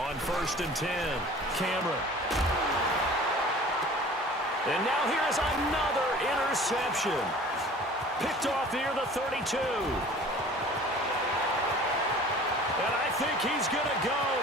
On 1st and 10, Cameron. And now here is another interception. Picked off near the 32. And I think he's going to go